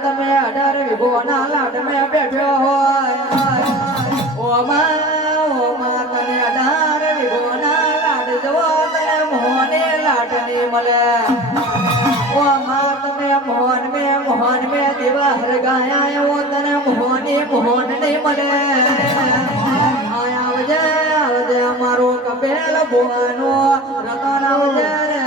તમે 18 વીઘોના લાડ મેં બેઠ્યો હોય ઓમાં તને 18 વીઘોના લાડ જવો તને મોહને લાડની મળે ઓમાં તમે મોહન મે દેવા હરગાયા એવો તને મોહને નહીં મળે આવજે મારો કપેલ ભુવાનો રતન આવજે રે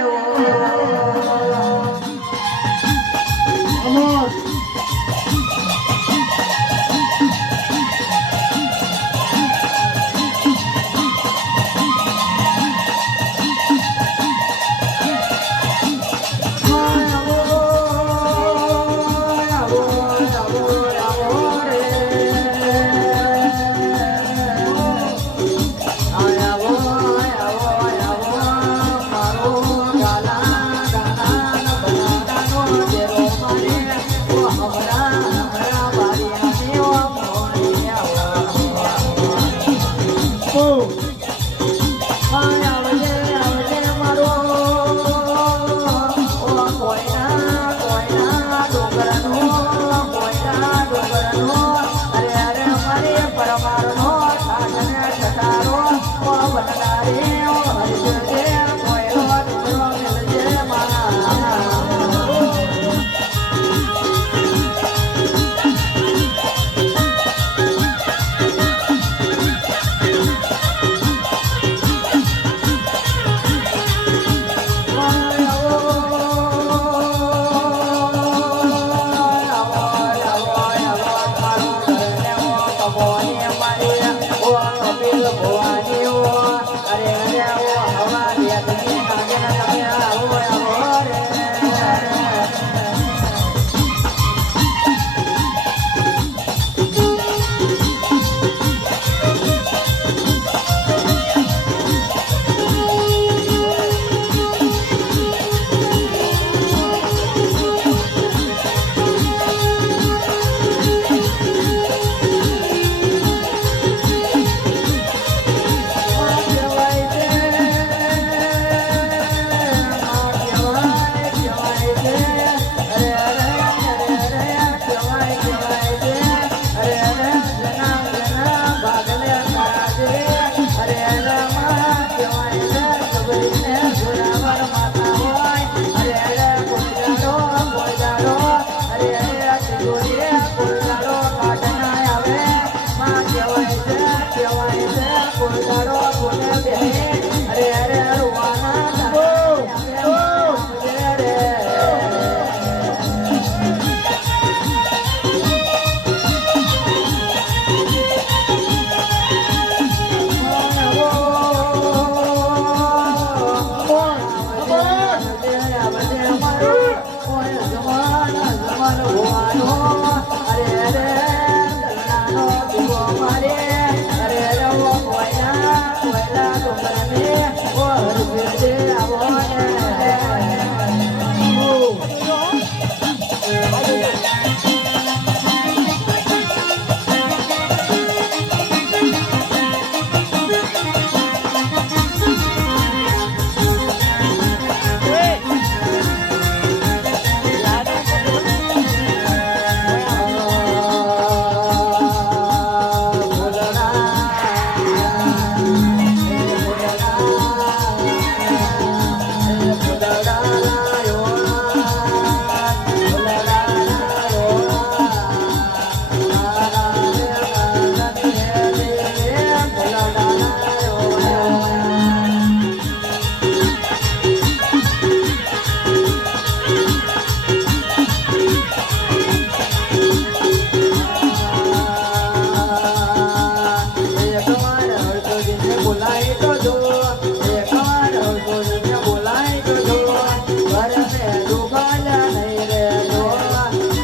મે ડૂબાલ નહીં રે જો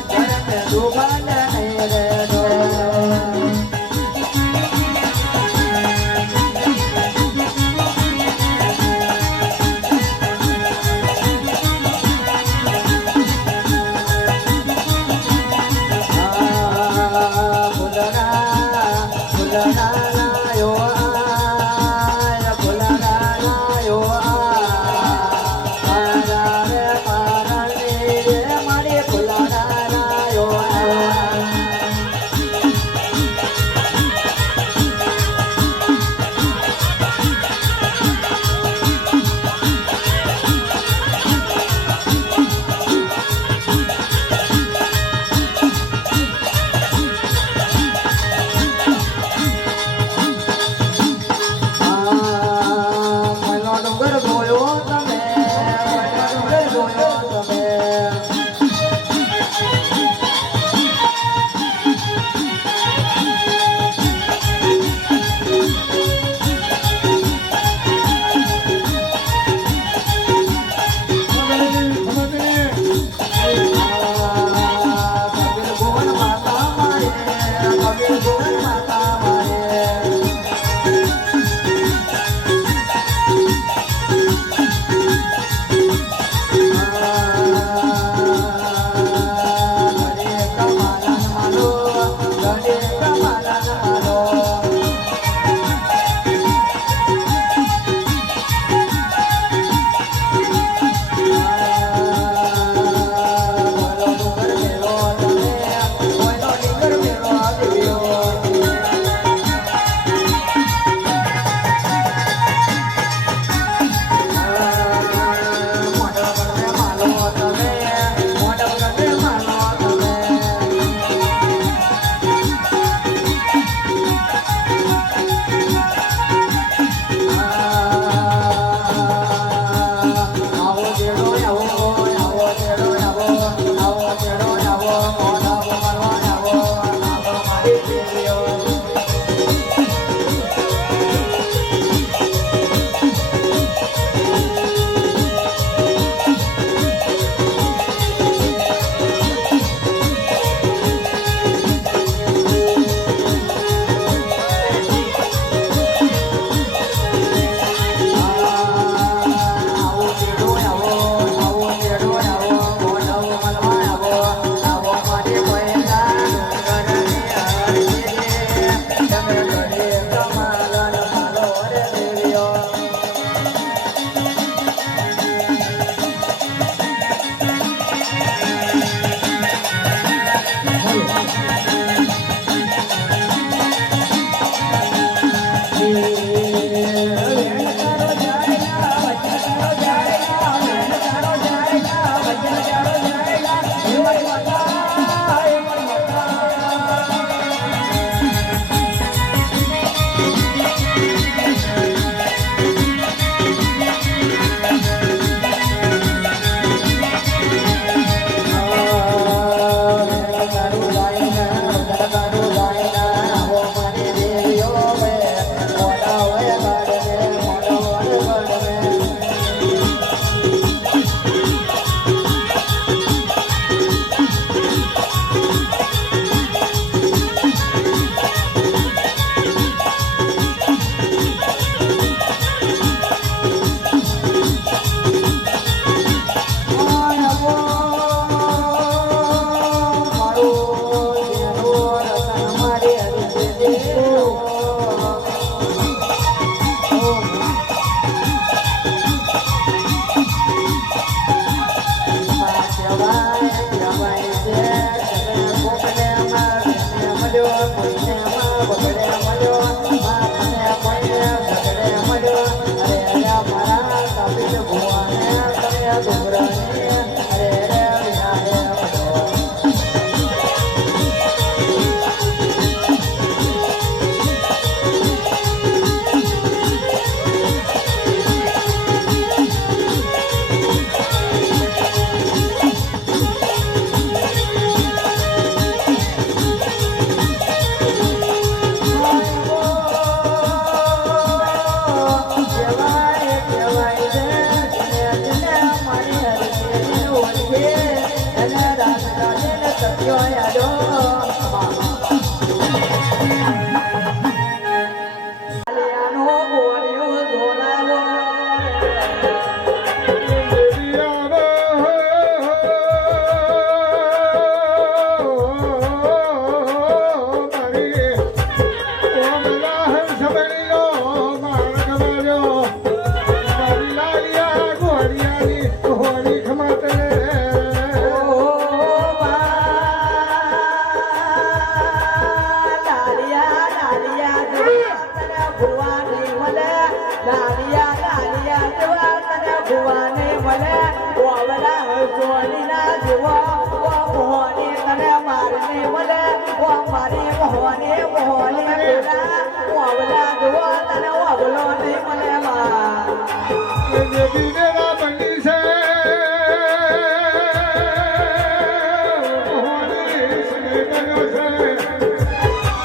ઘર મે ડૂબાલ નહીં રે જો જેવા ઓ મોહની તને મારને મળે ઓ મારી મોહની મોહની પેલા ઓવલા જેવો તને ઓવલો નહીં મળે માં દેવી દેવા બની છે મોહની સને બન્યો છે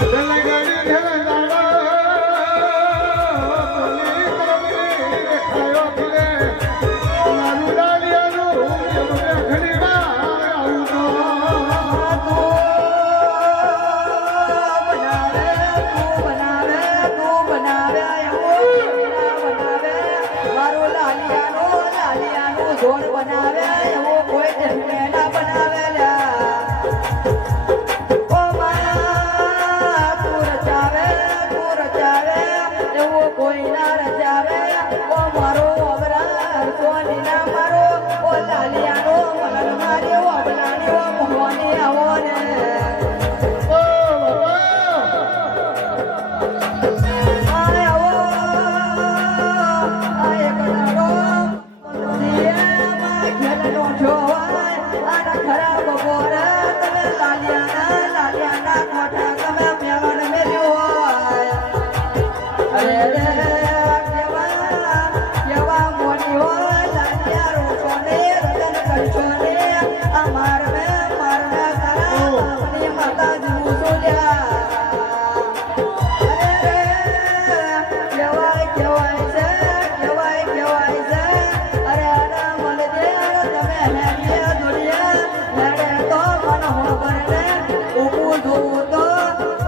જલગડી ધરદાડો બોલી કરમી દેખાયો ખીલે મારું ડાલિયાનું એમને ઘડીમાં આવું તો જોડ બનાવે એવો કોઈ જન્મે ના બનાવેલા ઓ માં તું રચાવે એવો કોઈ ના રચાવે ઓ મારો અબરા સોની ના મારો ઓ લાલિયાનો મલન માર્યો અબલાની ઓ મોહની આવો ને ઓ બાબા આય આવો આય કડાડો ખેલનો જોવાય આના ખરાબ બોરા તમે લાલિયાના કોઠા તમે મેવણ મેલ્યો હોય અરે રે કેવા મોટી હોય લાલિયા રોશો ને રતન કરશો ને આ મારને તારા બાપની માતા જીવું સોલ્યા અરે રે કેવાય છે અરે મને દે તમે હેડીએ દોડીએ હેડે તો મન હોબર ને ઊભું જોવું તો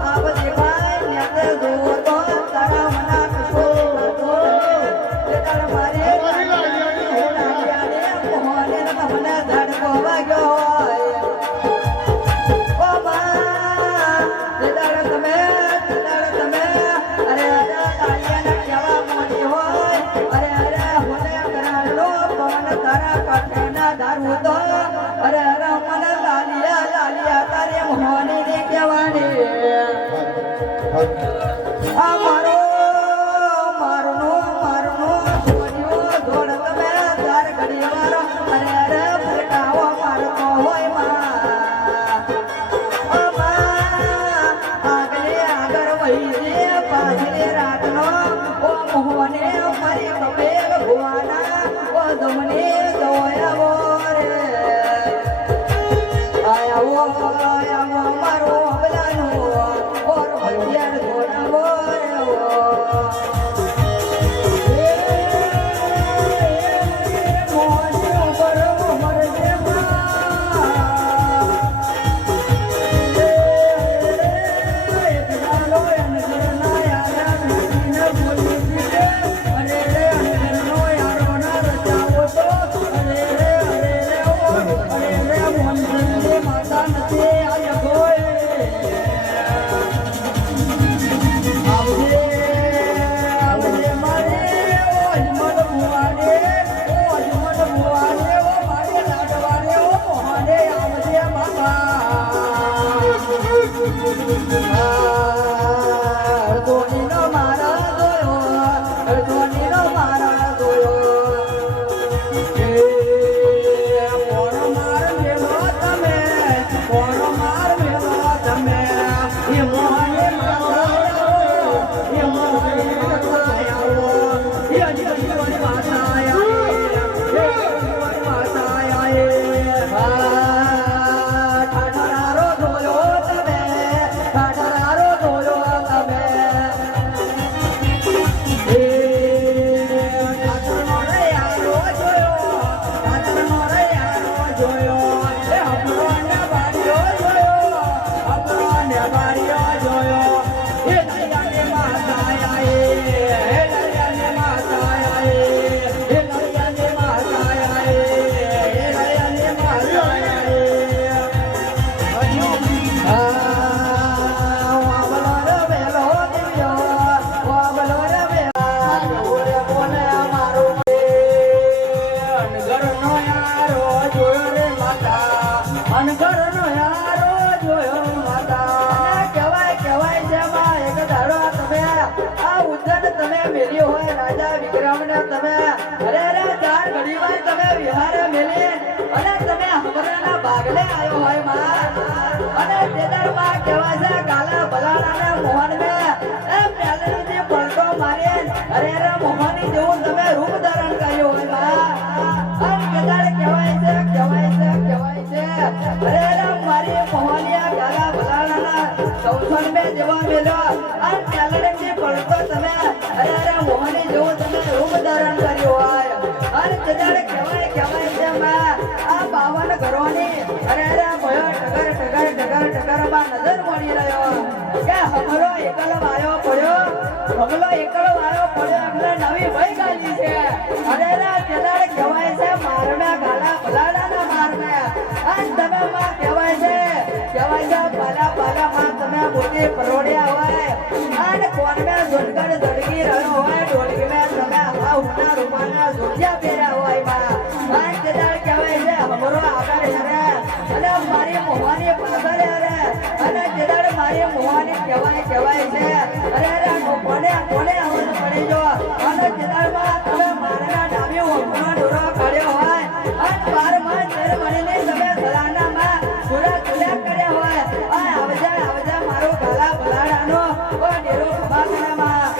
આપ દેખાય નેતે જોવું તો તારા મના કશો થતો નથી તારા મારી લાલિયાને મોહને તમને ધડકો વાગ્યો હોય ઓ માં તમે અરે લાલિયાને કેવા મોટી હોય અરે હોને કરાડો પવન તારા કાઠેના દારૂ તો અરે મને લાલિયા તારી મોહની ની કહેવાની આ મારો છોડ્યો ધોળ તમે તાર ઘડી મારો અરે ફેટાવો મારતો હોય માં ઓ માં આગળ વહી છે પાછલી રાતનો ઓ મોહને ફરી કપેલ ભુવાના ઓ દમને દોયાવો રે આયાવો મારો અબલાનો ઓર ભૈયાર ધોડાવો રે અરે અરે મોહની જેવું તમે રૂપ ધારણ કર્યું હોય બા અને કદાચ કહેવાય છે અરે અરે મારી મોહનિયા ગાલા ભલાડાના સૌસન મે જેવા મેલો અને ચાલડેથી પડતો તમે અરે અરે મોહની જેવું તમે રૂપ ધારણ કર્યું હોય અને કદાચ કહેવાય છે બા આ 52 ઘરોની અરે અરે ભયો ટગર માં નજર મળી રહ્યો કે હમરો એકલો વાયો પડ્યો એટલે નવી ભઈ ગાલી છે અરે રે તેદાડ કહેવાય છે મારમે ગાલા ભલાડાના મારમે અને તમે માં કહેવાય છે પાલા માં તમે બોલી પરોડ્યા હોય અને કોન મે ઝુનગર ધડકી રહ્યો હોય ઢોલકી મે તમે આ હુના રૂમાના ઝુંઝ્યા પહેર્યા હોય માં અને તેદાડ કહેવાય છે હમરો આગળ રે અને મારી મોહની પાછળ રે અને તેદાડ મારી મોહની કહેવાય છે અરે અરે કોને આવવાનું પડી જો અને તેદાડમાં તમે મારના ડાબી ઓપનો ડોરો કાઢ્યો હોય અને બારમાં તેર મળીને તમે સલાનામાં પૂરા તુલ્યા કર્યા હોય આ આવજા મારો ગાલા ભલાડાનો ઓ ડેરો ખબાકડામાં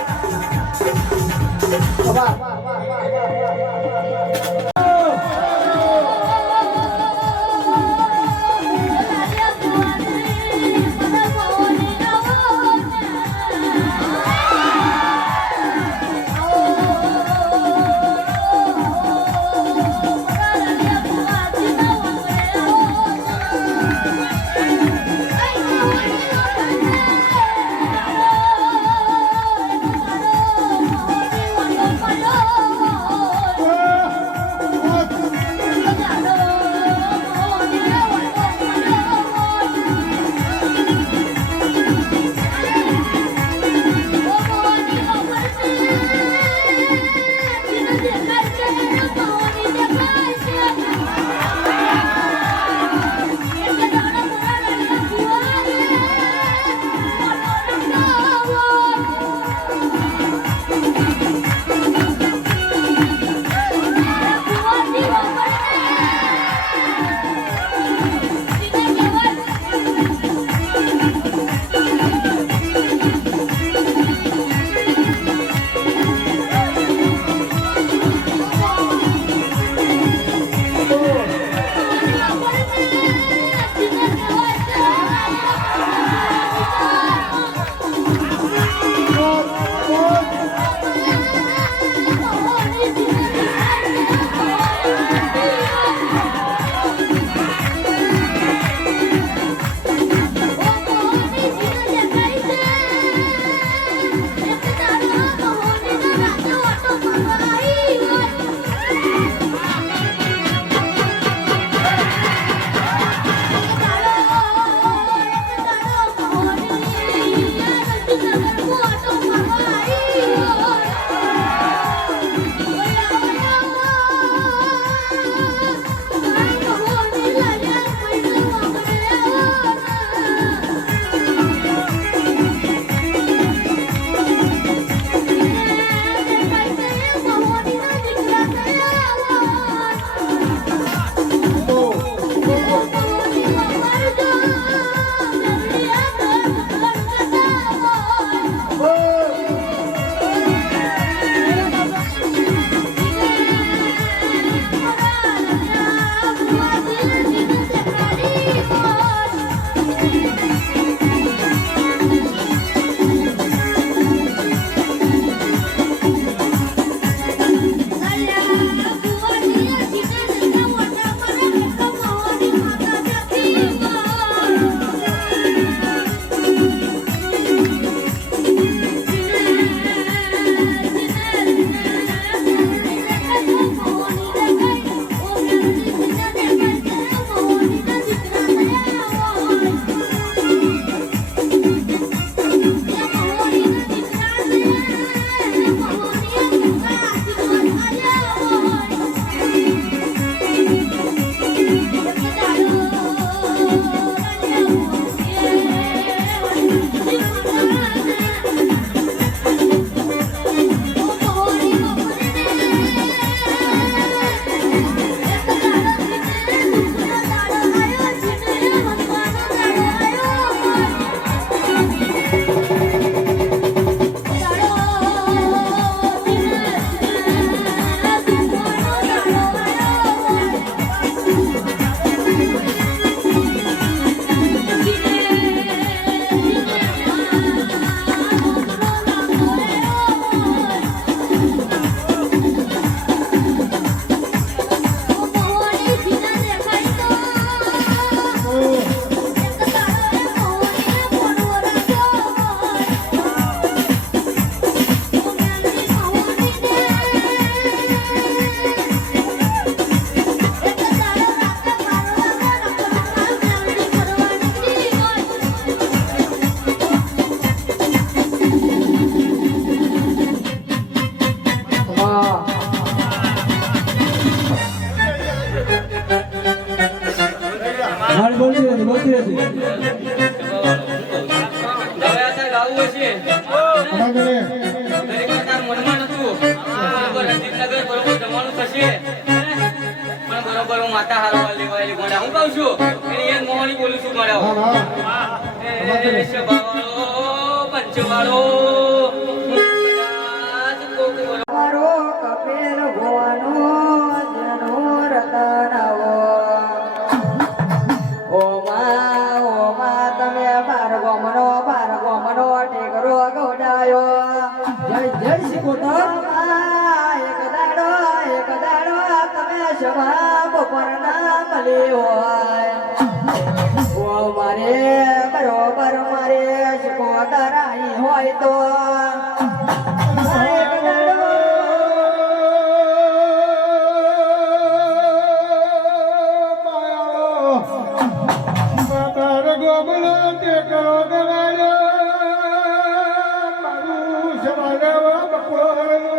હવે અત્યારે ગાવું હશે કોના ઘરે? દરેક તાર મનમાં નતું બરોબર રણજીતનગર બરોબર જમવાનું થશે પણ બરોબર હું માતા હારવા લેવાયેલી મળ્યા હું કહું છું એની એક મોહની બોલું છું હા મળ્યા હા એ શબાવાળો પંચવાળો કદાચ કોક બરોબર મારો કપિલ ભુવાનો જેનો રતનાવો ઓમા તમે બાર ગોમનો ટેકરો ગોડાયો જય જય શિકોતર એક દાડો તમે સભા બપોરના મળી હોય ઓ મારે બરોબર મારે શિકોતર આઈ હોય તો એક દાડો મારો ગોમડો ટેકરો ગવાયો મારું સવારે બપોરનો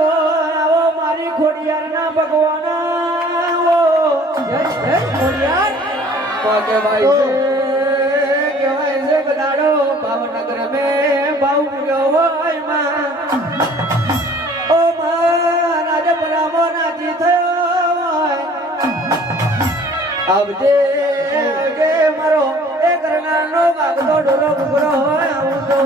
ઓય મારી ખોડિયારના ભગવાન જય જય ખોડિયાર કહેવાય છે ગદાડો ભાવનગર મેં ભાવ ગયો હોય માં ઓ માં રાજપરામો નાચી થયો હોય આવજે કે મારો એ કરનારનો વાગતો ડોરો ઉભરો હોય આવું તો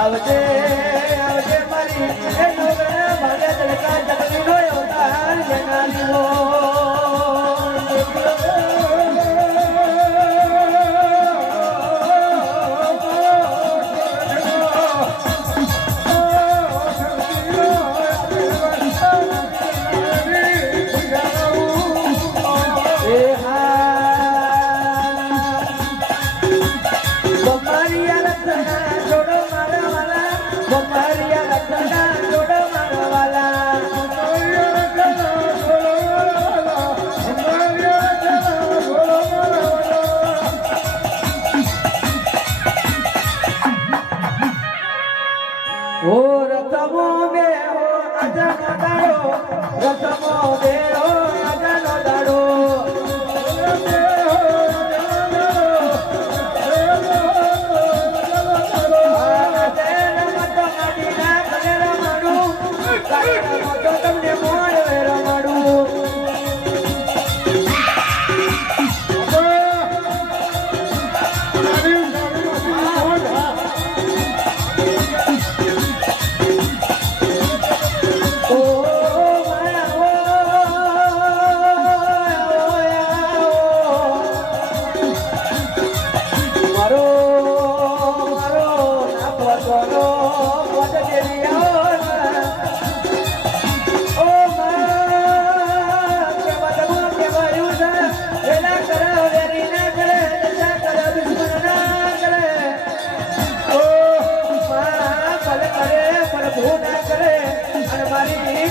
આવજે આવજે મારી એ નોગરા ભાગે તડકા જગની નો અવતાર જનાલી હો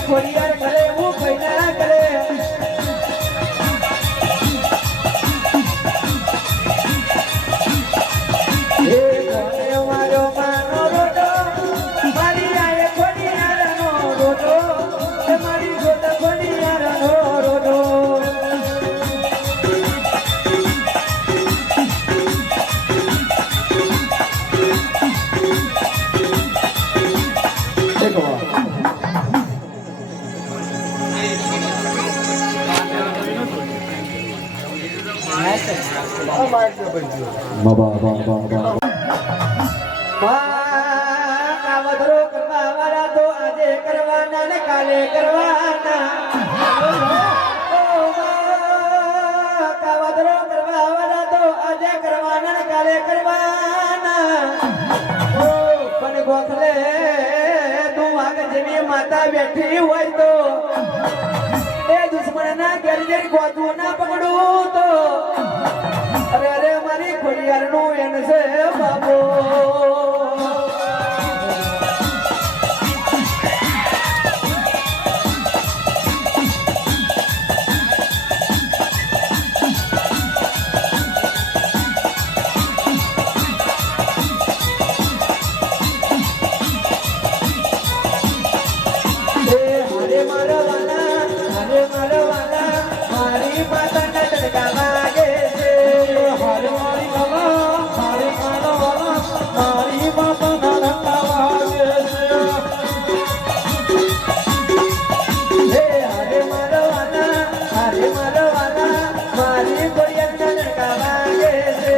ખોડિયાર કરે હું કઈના કરે હે કોને મારો માનો રોટો મારી આય ખોડિયાર નો રોટો મારી ગોત ખોડિયાર નો રોટો કાવતરો કરવા વાળા તો આજે કરવાના ને કાલે કરવાના કાવતરો કરવા વાળા તો આજે કરવાના ને કાલે કરવાના પણ ગોખલે તું વાગ જેવી માતા બેઠી હોય તો એ દુશ્મન ના ઘેર ઘેર ગોતું ના પકડું તો અરે અરે મારી ખોડિયાર નું એન છે બાબો હરે મારવાના મારી માતા ના તડકા વાગે છે હરે મારી માતા ના તડકા વાગે છે હરે મારવાના મારી ખોડિયાર ના તડકા વાગે છે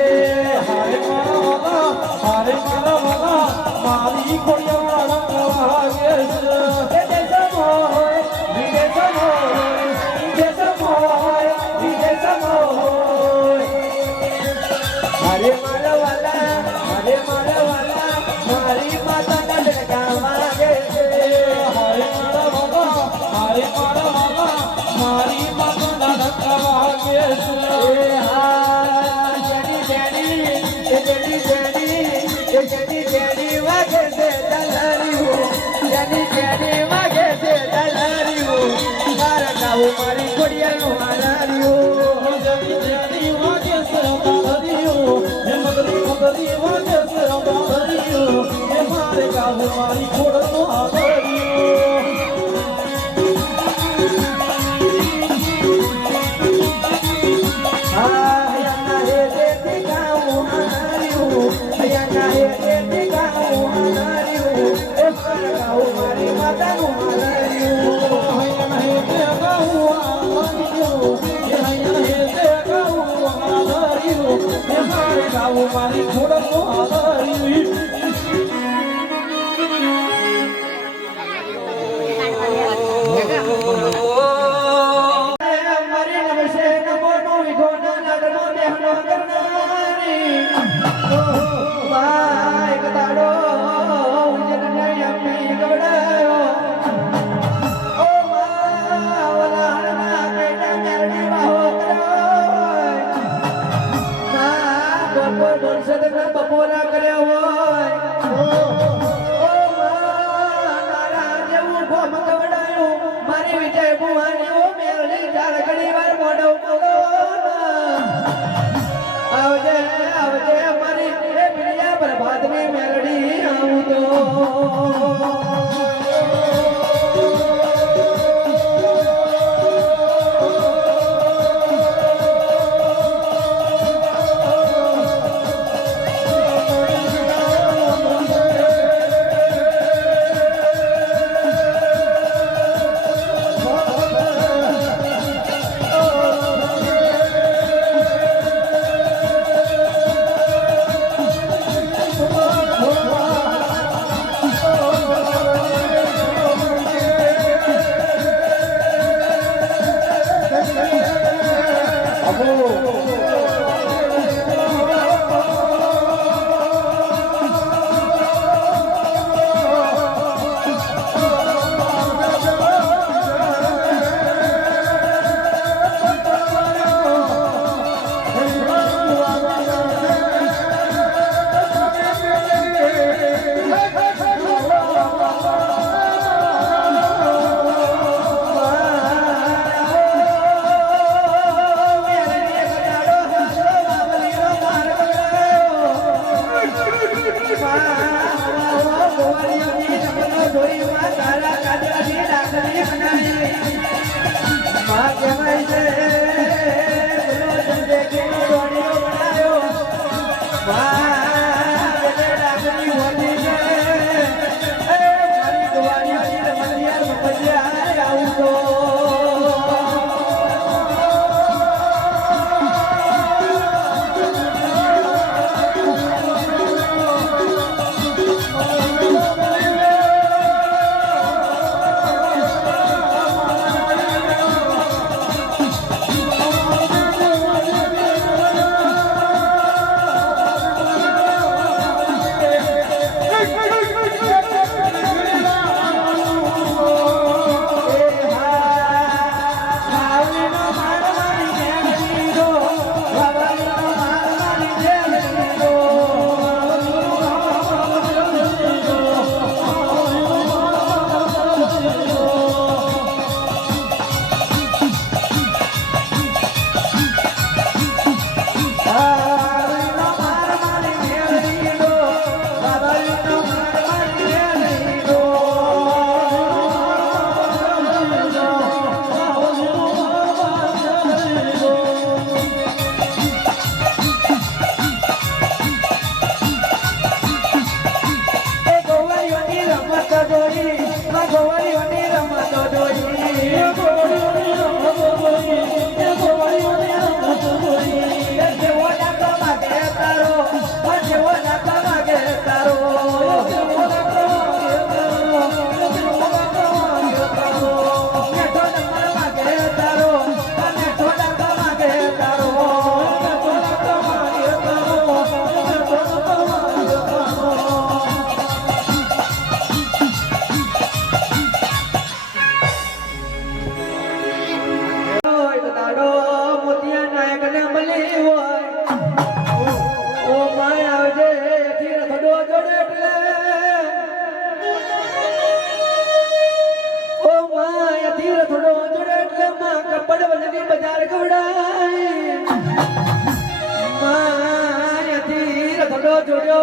હરે મારવાના મારી ખોડિયાર ના તડકા વાગે છે હરે મારવાલા મારી માતા ના તડકા વાગે છે હરે મારવાલા મારી માતા ના તડકા વાગે છે જેની વાગે છે દલારીઓ જેની વાગે છે દલારીઓ મારા ગાવું મારી ખોડિયાર નું હાલારીઓ જેની વાગે છે દલારીઓ મગરી વાગે છે દલારીઓ એ મારે ગાવું મારી ખોડ નું હાલારીઓ મારી ખોડ નો આધારી માં એક દાડો ઉજળને અમી ગવડાયો. ઓ માં વલાણના પેટા મેરડી વાહો કર્યો. માં બપોર બોલસદના બપોરા કર્યા હોય. ઓ માં તારા જેવું ગોમ ગવડાયું. મારી વિજય ભુવાની ઓ મેરડી ચાર ઘડી વાર મોઢો બોલો. આવજે આવજે મારી એ પ્રિયા પ્રભાતની મેલડી આવું તો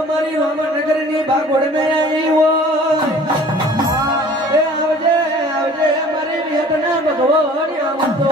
મારી રામનગર ની ભાગોળ મેં આવી હોય. આવજે આવજે મારી વિયતના ભગવાન આવતો.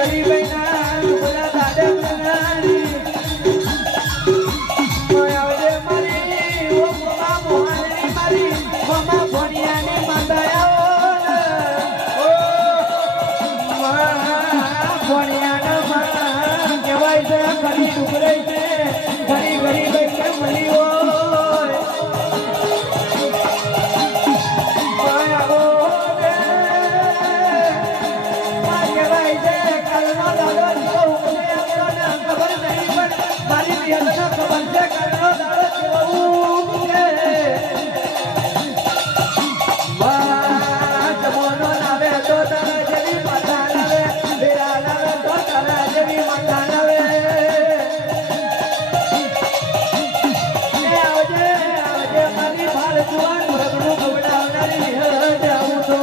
ગરીબના દુબળા દાડમનારી આવજે મારી ઓ મમા મોહનની મારી મમા ભણિયાની મંદાયાઓ ભણિયાના માં કહેવાય છે ઘણી ડુબરે છે ઘણી ગરીબ કે મળી હોય કહેવાય છે કાલનો દાડો જેવો ઉગમે આપણને ખબર નહીં પણ મારી પિયતને ખબર છે કાલનો દાડો જેવો ઉગમે જમોનો નાવે તો તારા જેવી માતા નાવે બેરા નાવે તો તારા જેવી માતા નાવે આવજે આવજે મારી ભાર જુવાન ભગનું ખવડાવનારી જાઉં તો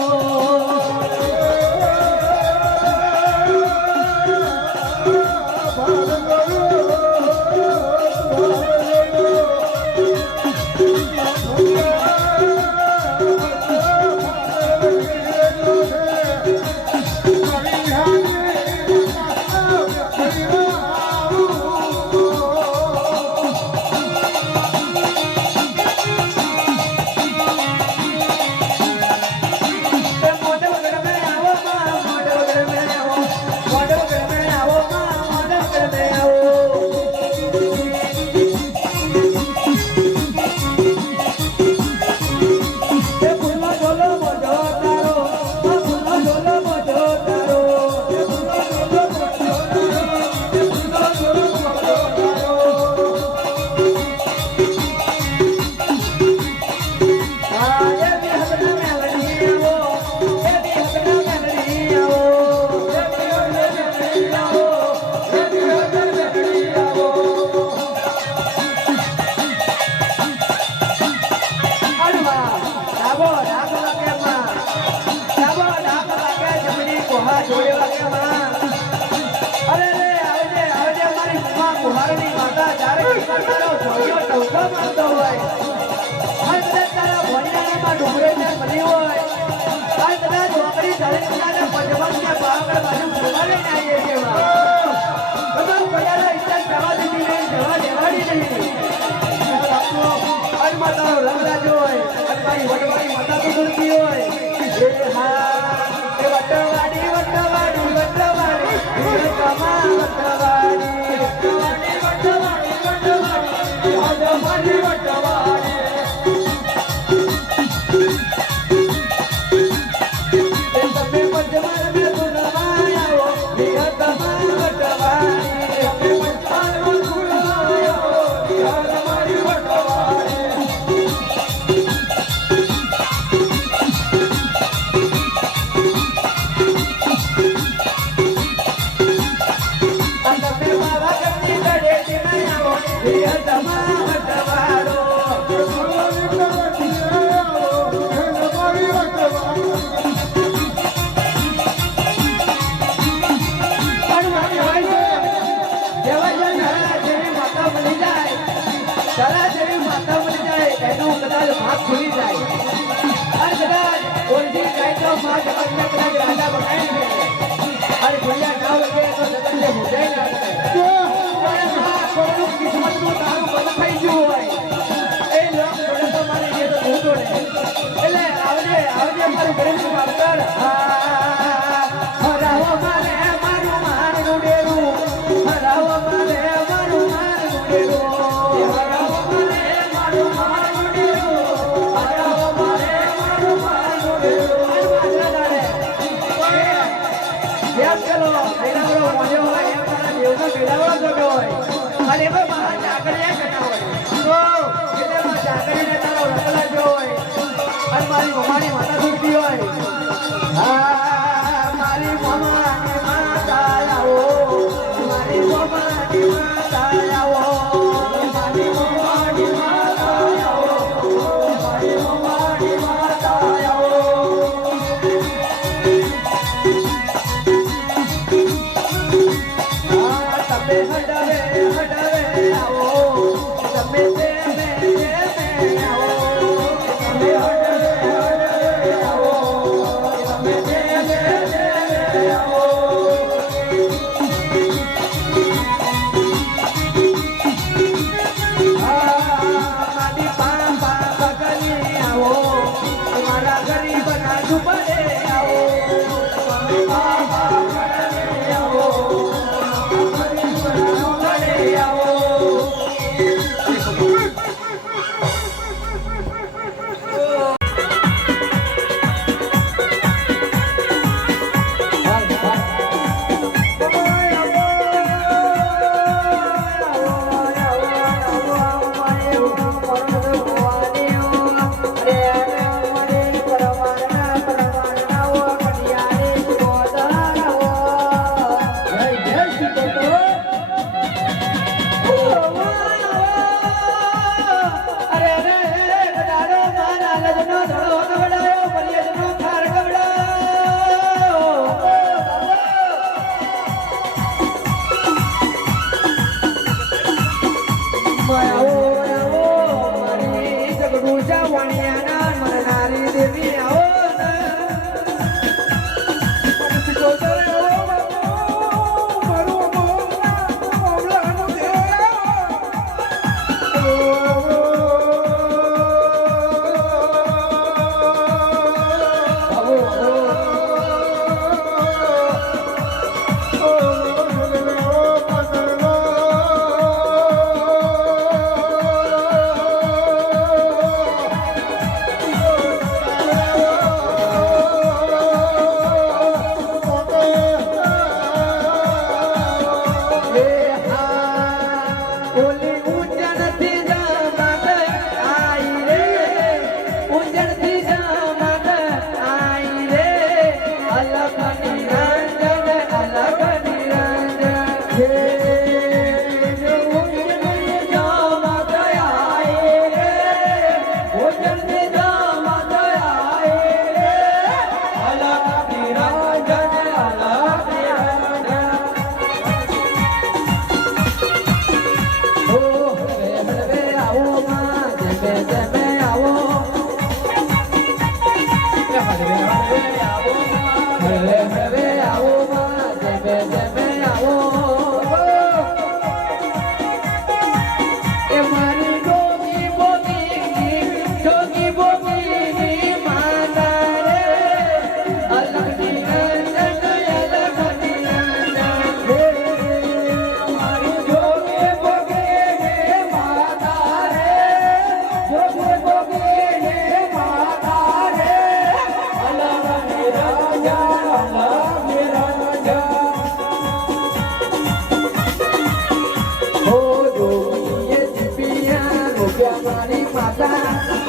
મારી માતા દુખતી હોય મારી મમાની માતા આવો મારી મમાની માતા આવો મારી મમાની માતા આવો મારી મમાની માતા આવો તમે હડવે હડવે આવો તમે આવો તમે હડવે સુપરે આવો તમે બાબા ઘરે આવો ઘરે આવો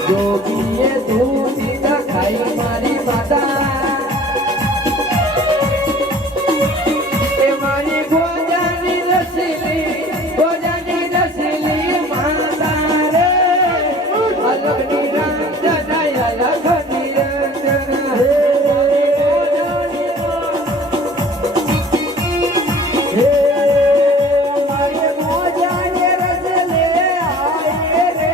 જોગીએ દૂધ ખાઈ મારી માતા એ મારી ગોજાની રસીલી માતા રે અલગની રાંધના અલગની રાંધના હે મારી ગોજાની રસલે આયે રે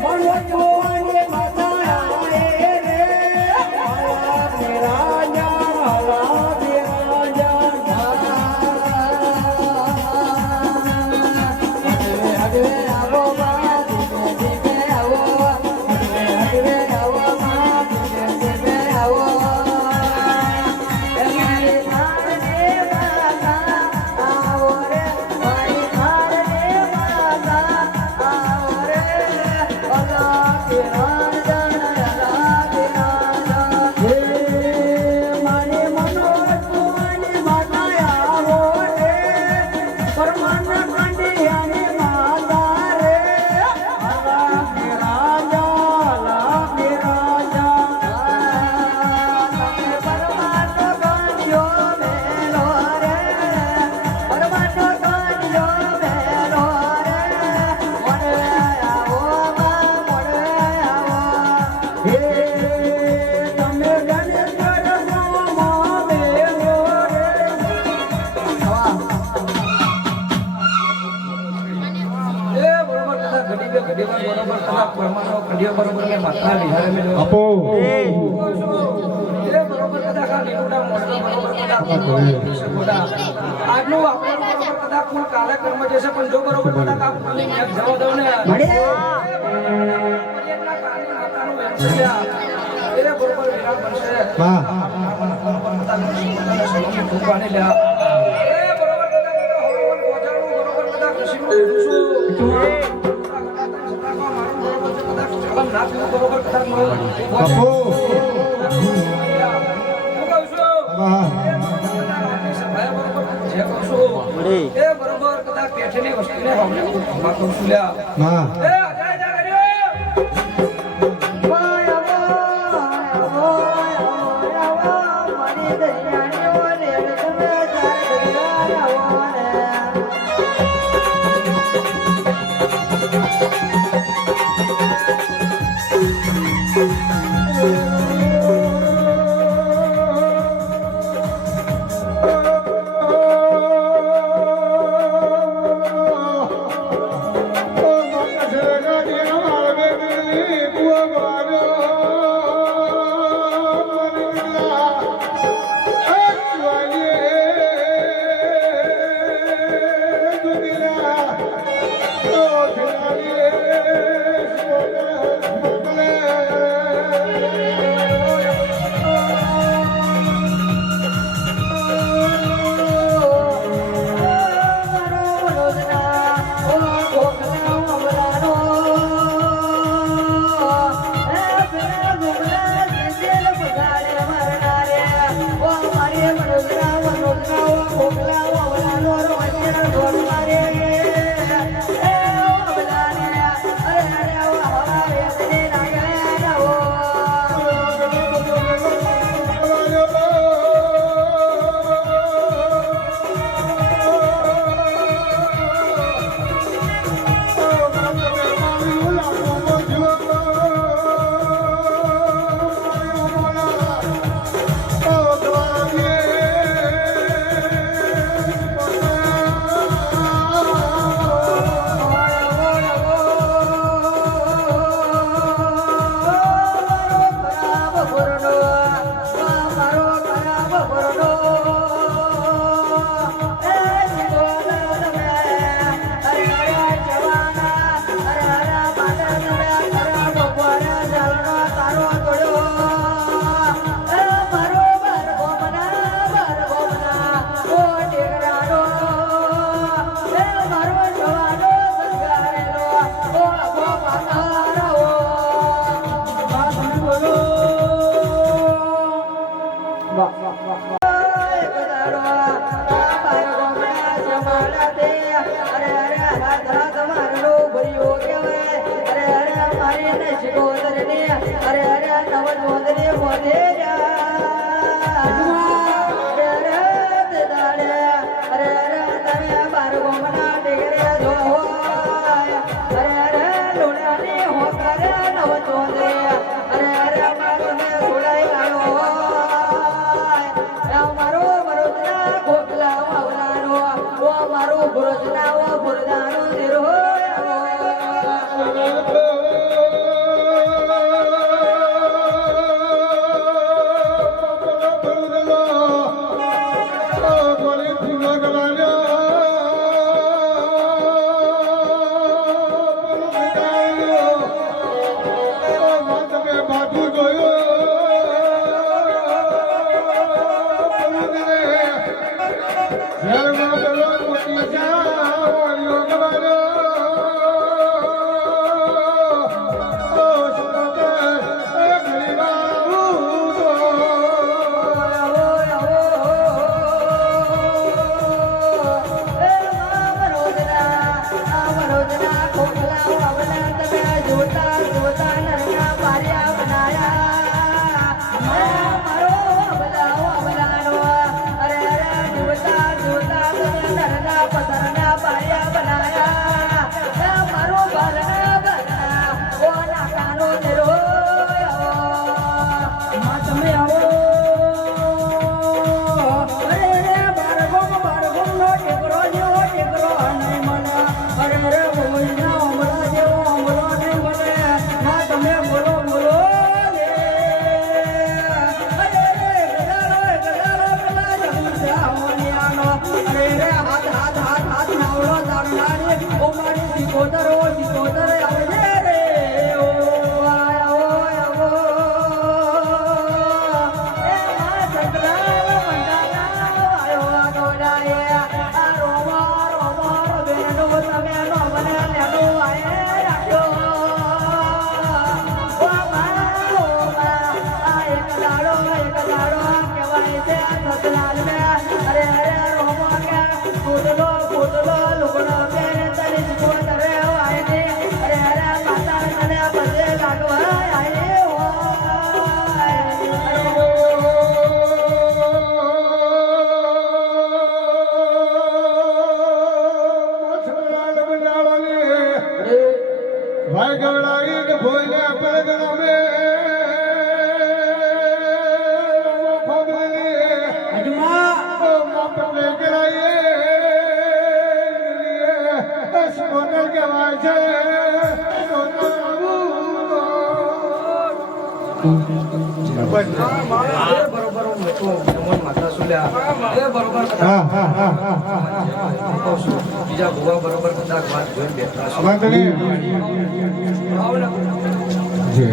મનોજોને માતા આયે રે આપો આજનું આપણું કદાચ ફૂલ કાર્યક્રમ જશે પણ જો બરોબર કદાચ આપણને જવા દો ને એ બરોબર વિરામ બનશે હા ભૂપાને લ્યા એ બરોબર કદા હવામાન પહોંચાડવું બરોબર કદા કૃષિનું જોશું બરોબર કદા બાપુ હા એ બરોબર કદા પેઠેલી વસ્તુને હમણાં કહું છું લ્યા હા એ અજાય જા કર્યો બરોબર હું મોટું જમણ માતા છું લ્યા એ બરોબર હા હા હા હા હા કહું છું બીજા ભૂવા બરોબર કદાચ વાત જોઈને બેઠા છું વાંધો નહીં. આવો ને જી.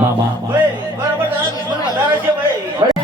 મામા બરાબર તારા દુશ્મન વધારે છે ભાઈ મારા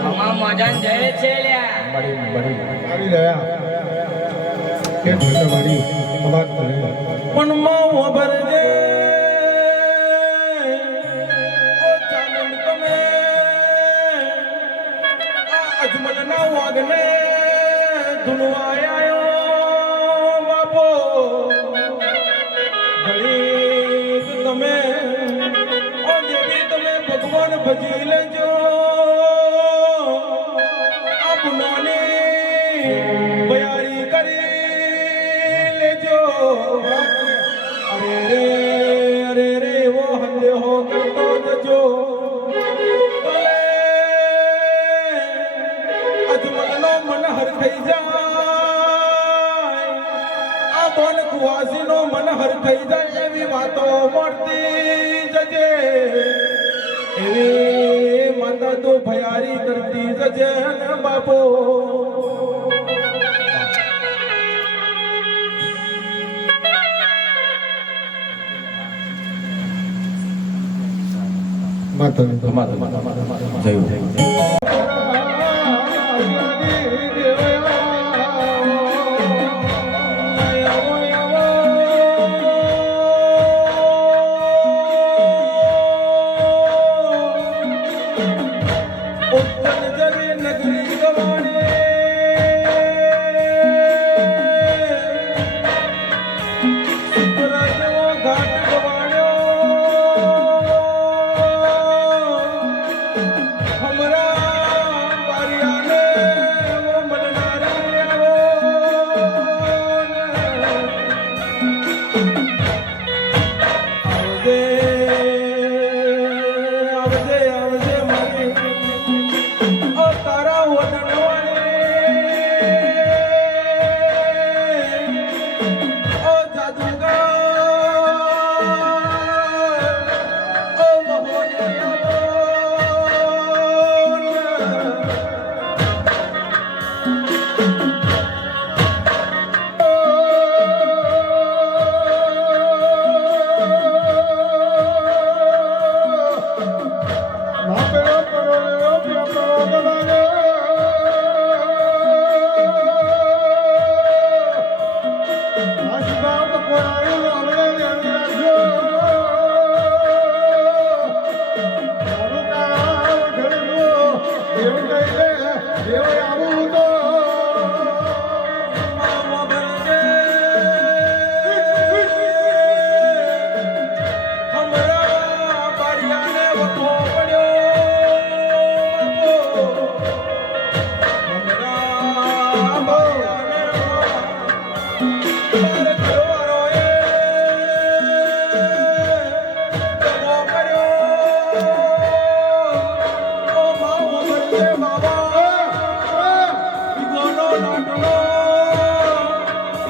આમાં મજાન જય છે લ્યા આવી ગયા કેમ છે તમારી અવાજ કરે પણ માવો ભરજે ઓ ચાંદન તમે આ અજમલ ના વાગને ધુનવાયો બાપો ઘડીક તમે ઓ દેવી તમે ભગવાન ભજી લેજો આ પુનાની બયારી કરી લેજો અરે રે વો હંદે હો કરતો જજો ભલે અજમલનો મન હર થઈ જાય આ બોન કુવાસીનો મન હર થઈ જાય એવી વાતો મળતી જજે એવી માતા તો ભયારી કરતી જજે ને બાપો માતા નગરી ગવાણે સુપરાજવો ઘાટ ગવાણ્યો હમરા બારિયાને વો મલનારી આવો આવજે આવજે આવજે મારી ઓ તારા વડનવાળી ઓ જાદુગર ઓ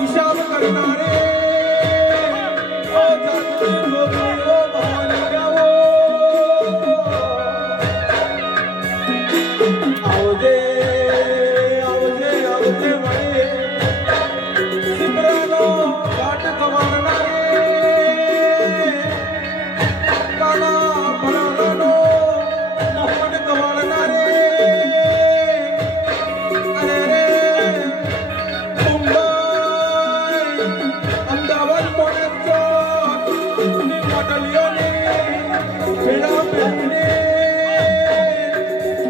હિસાબ કરનારે ઓ જાદુની ગોપીઓ ભવાની જાઓ આવજે આવજે આવજે મારી સિમરાનો ઘાટ ગવાણનારે કાના ભરાનો મોહન ગવાણનારે અરે રે મુંબઈ અમદાવાદ મોડેલ ચોકની મોડલીઓની પીડા પહેરીને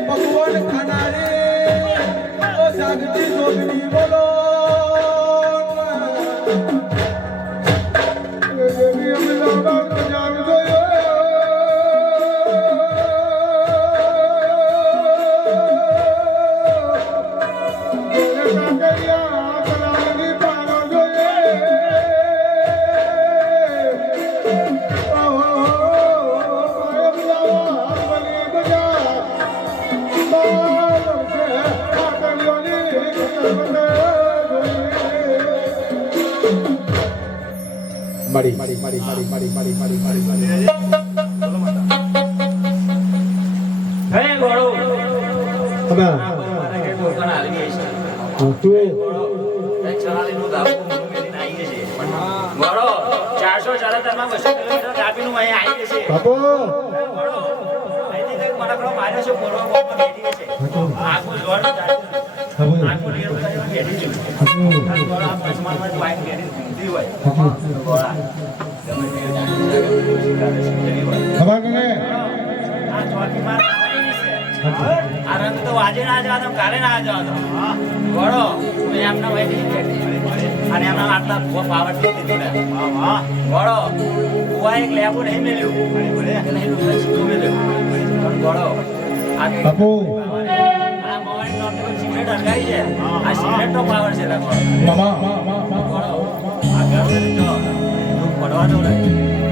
પકવાન ખાનારે ઓ જાગતી જોગણી બોલો દેવી અમદાવાદ જાગ જોયો હે ગોળો હવે મારે કે દુકાન આવી ગઈ છે તું એક ચલાલીનું દાબુ મેલીને આવી છે ગોળો 400 માં 200 કિલોમીટર કાપીનું અહીં આવી છે બાપુ ગોળો અહીંથી કંઈક મરકડો માર્યો છે બોરવા બોરવા બેઠી છે આખું જોડ આખું લીર બેઠી છે ગોળો આ પસમાનમાં વાઈન બેઠી ઊંધી હોય ગોળા ગમે તે જાણી હોય ખબર ને આ ચોથી માર આ રંગ તો આજે ના જવાનો કાલે ના જવાનો ગોળો એમના વહી અને એમના આટલા પાવર દીધો ને ગોળો કુવા એક લેબુ નહીં મેલ્યું નહીં સીધું મેલ્યું ગોળો બાપુ આ મોવાની નોટ સિગરેટ હરગાઈ છે આ સિગરેટ નો પાવર છે લગો મામા ગોળો આ ઘર જો પડવા દો ને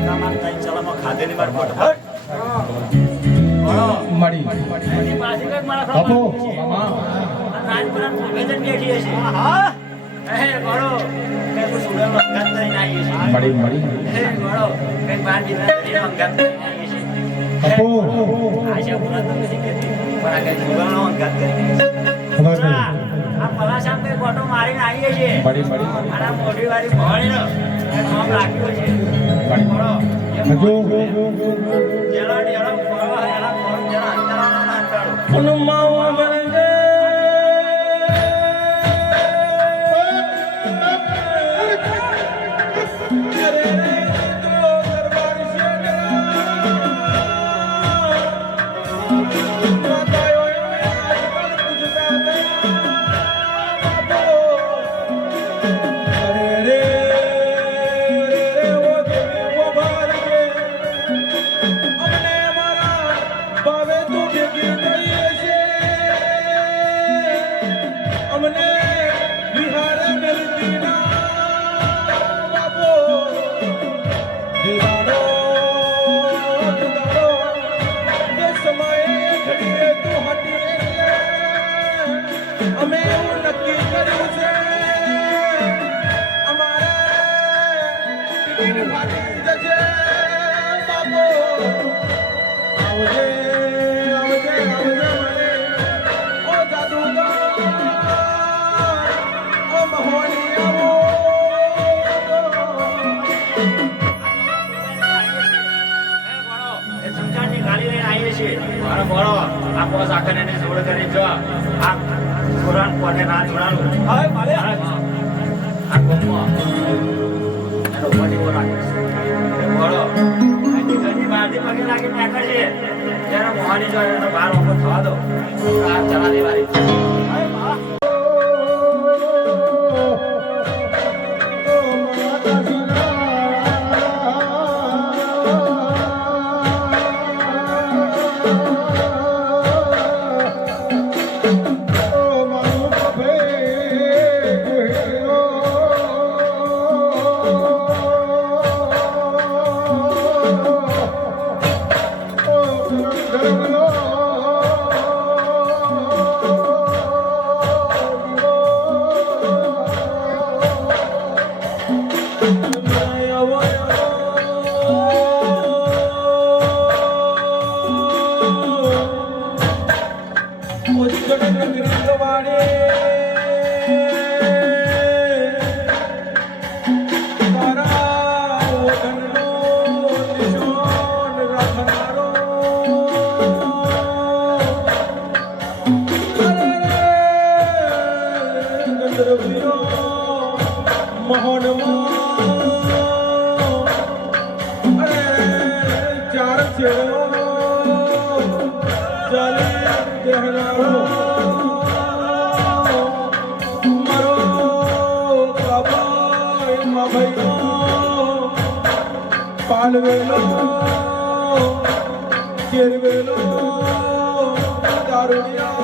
કામ તઈ ચલામાં ખાધે ની બાર ફોટ હટ ગોળો મળી એની પાસે કંઈક મારા બાપુ મામા મામા નાનપણ ભેજન બેઠી છે હા હે ગોળો કઈ સુડેલ અંગાત કરીને આવી છે મળી હે ગોળો કઈ બાર દીકરા કરીને અંગાત કરીને આવી છે બાપુ આશા પૂરા તો નથી કરતી પણ આ કઈ સુડેલનો અંગાત કરીને ખબર ને આ પલાશામ કઈ ગોટો મારીને આવી છે મળી અને આ મોઢી વાળી ભણીને એ નામ રાખ્યું છે ગોળો હજુ જેનો ડેરો ફરવા એના ફોન જેના અંતરાળો ના અંતરાળો હનુમાવા બનજે અમને બિહાર મેલતી ના બાપો દીવાનો એ સમયે ઘડીએ તું હટી એટલે અમે એવું નક્કી કર્યું છે અમારે ટિકિટ ફાટી જશે બાપો આવજે આવજે આવજે મને ઓ જાદુગર ઓ મહોની આવો એ સંચારની ગાડી લઈને આવીએ છીએ મારો બોળો આ પોસ આખને એને જોડ કરી જો આ કુરાન કોને ના જોડાનું હવે મારે આ કોમો એનો બની બોલા બોળો અહીંથી ઘરની બહારથી પગે લાગીને નીકળ છે જ્યારે મોહાની જો એનો બહાર ઓપન થવા દો આ ચલા દેવાની હવે બા મોહન રામા ભાઈનો પાલવેલો કેરવેલો દારૂડિયા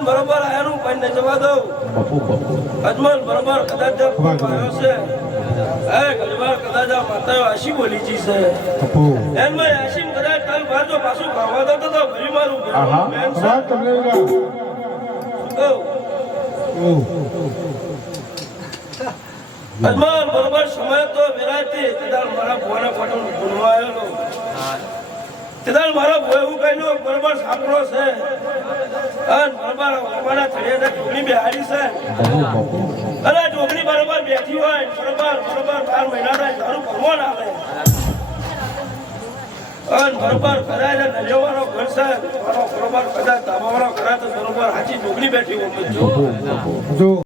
બરોબર આનું પણ જવા દઉં અજમલ બરોબર કદાચ આવ્યો છે કદાચ આ માતા આશી બોલી જી છે એમાં આશીમ કદાચ કાલ બાર જો પાછું ખાવા દો તો ભરી મારું અજમલ બરોબર સમય તો વેરાતી તેદાર મારા ભોના પટલ ગુણવા આવેલો તેદાર મારા ભોય એવું કહેલું બરોબર સાંભળો છે અને બરોબર અમારા થડિયા ટોકડી બેહાડી છે અને ટોકડી બરોબર બેઠી હોય બરોબર 12 મહિના થાય તારું ભગવાન આવે અને બરોબર કદાચ નજવાળો ઘર છે બરોબર કદાચ તાબાવાળો ઘર તો બરોબર હાચી ટોકડી બેઠી હોય જો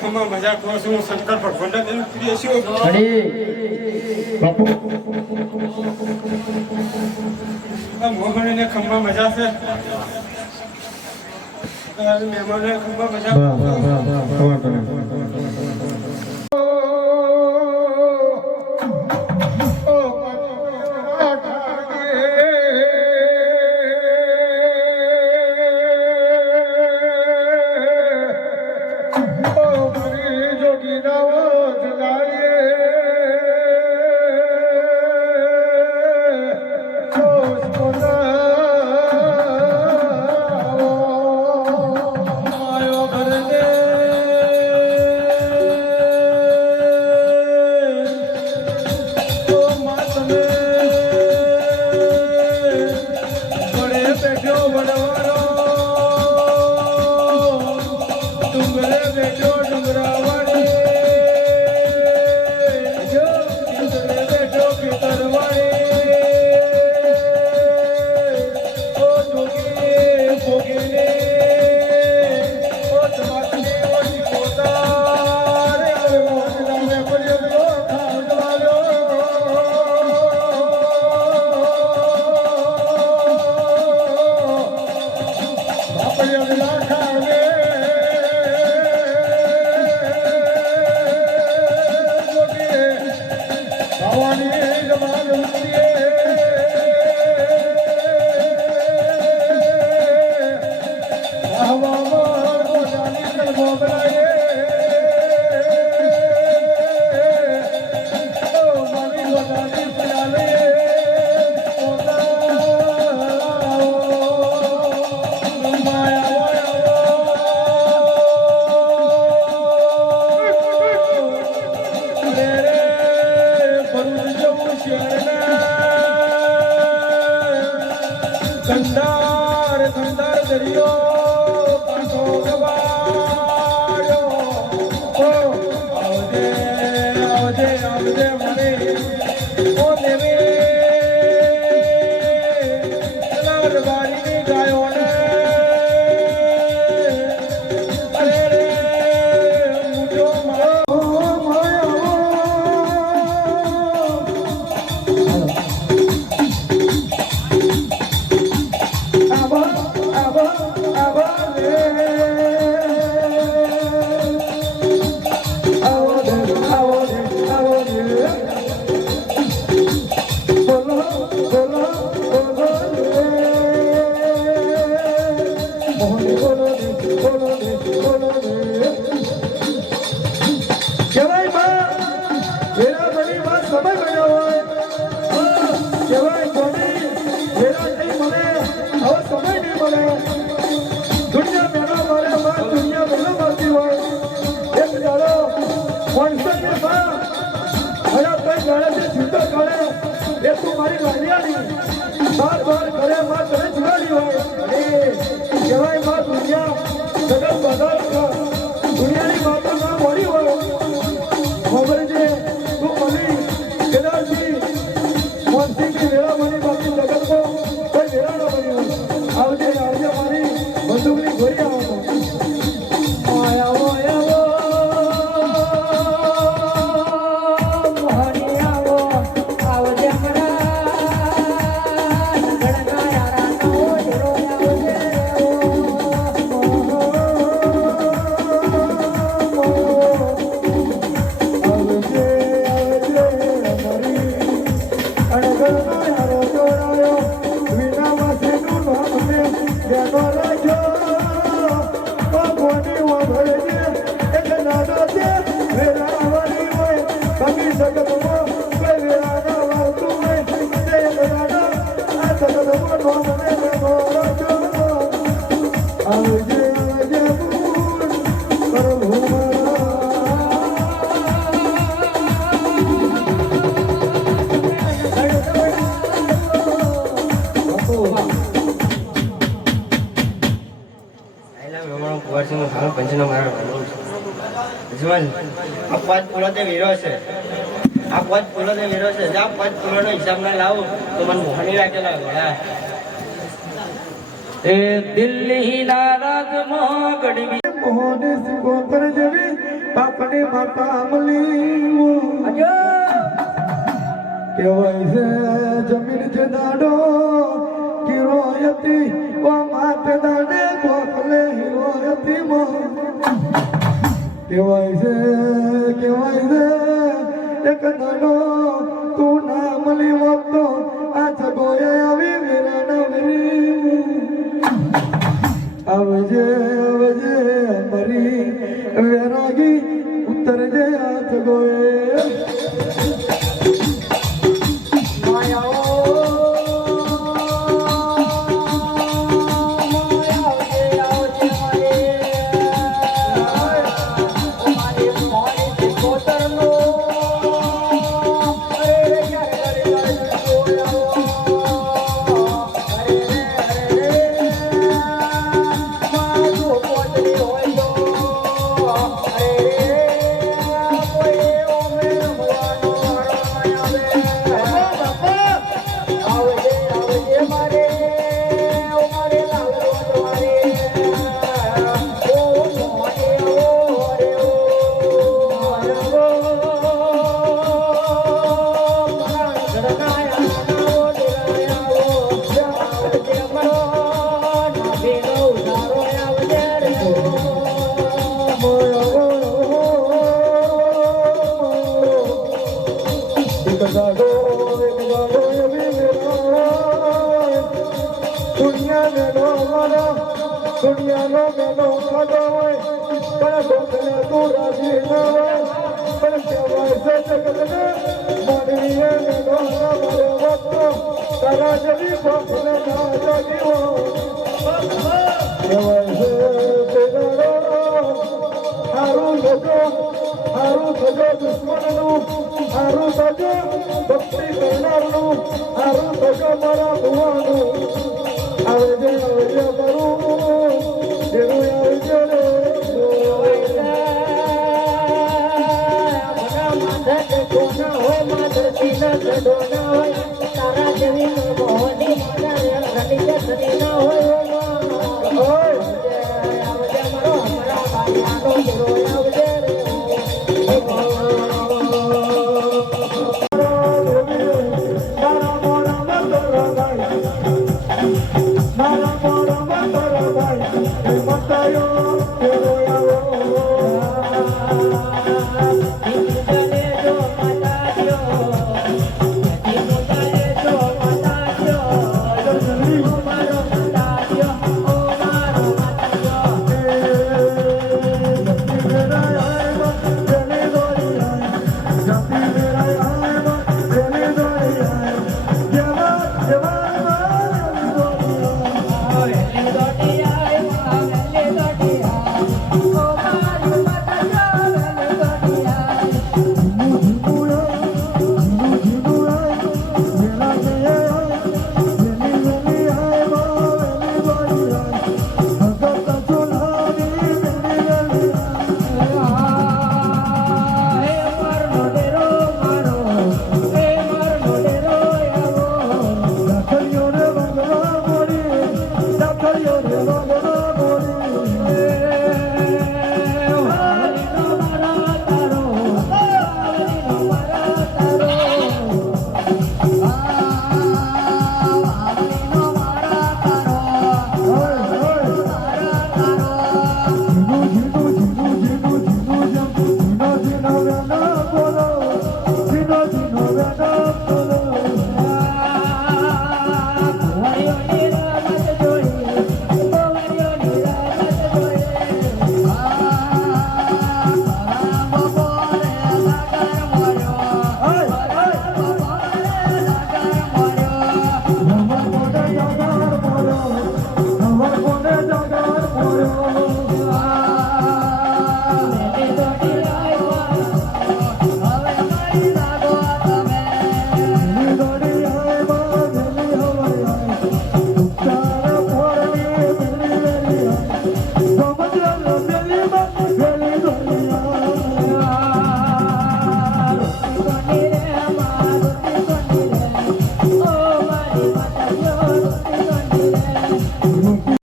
ખમા મજા કરો છું શંકર ભગવાનના દિલ પ્રિય છું બાપુ આ મોહનને ખમા મજા છે મહેમાનને ખમા મજા વાહ વાહ વાહ વાહ ખબર પડે અને ઘરનો યારો જોડાયો વિના વાસીનું નામ ને જેનો રાખ્યો ભગવાનની વાભળજે એક નાનો છે વેરાવાની હોય કમી જગતમાં કોઈ વેરાના વાવતું હોય તે બધાના આ જગતમાં નામ ને જેનો રાખ્યો આવજે આવજે ભૂલ પ્રભુ આ પાંચ ફૂલો તે વીરો છે આ પાંચ ફૂલો તે વીરો છે જ્યાં પાંચ ફૂલોનો હિસાબ ના લાવું તો મને મોહની રાખેલા ઘોડા એ દિલ્હી ના રાજમાં ગઢવી મોહને સુગોતર જેવી બાપની માતા અમલી કેવાય છે જમીન છે દાડો કિરોયતી ઓ માતે દાડે ગોખલે હિરોયતી મો કેવાય છે એક દાડો તું ના મળી વખતો આ જગોએ આવી વેરાના વેરી આવજે આવજે મરી વેરાગી ઉતરજે આ જગોએ દુનિયાનો મેનો ખાધો હોય પણ ગોખલે તું રાજી ન હોય પણ કહેવાય છે જગતને માનવીએ મેનો ના મારે વખતો તારા જેવી ગોખલે ના જાગી હોય કહેવાય છે હારું થજો દુશ્મનનું હારું થજો ભક્તિ કરનારનું હારું થજો મારા ભુવાનું આવજે આવજે કરું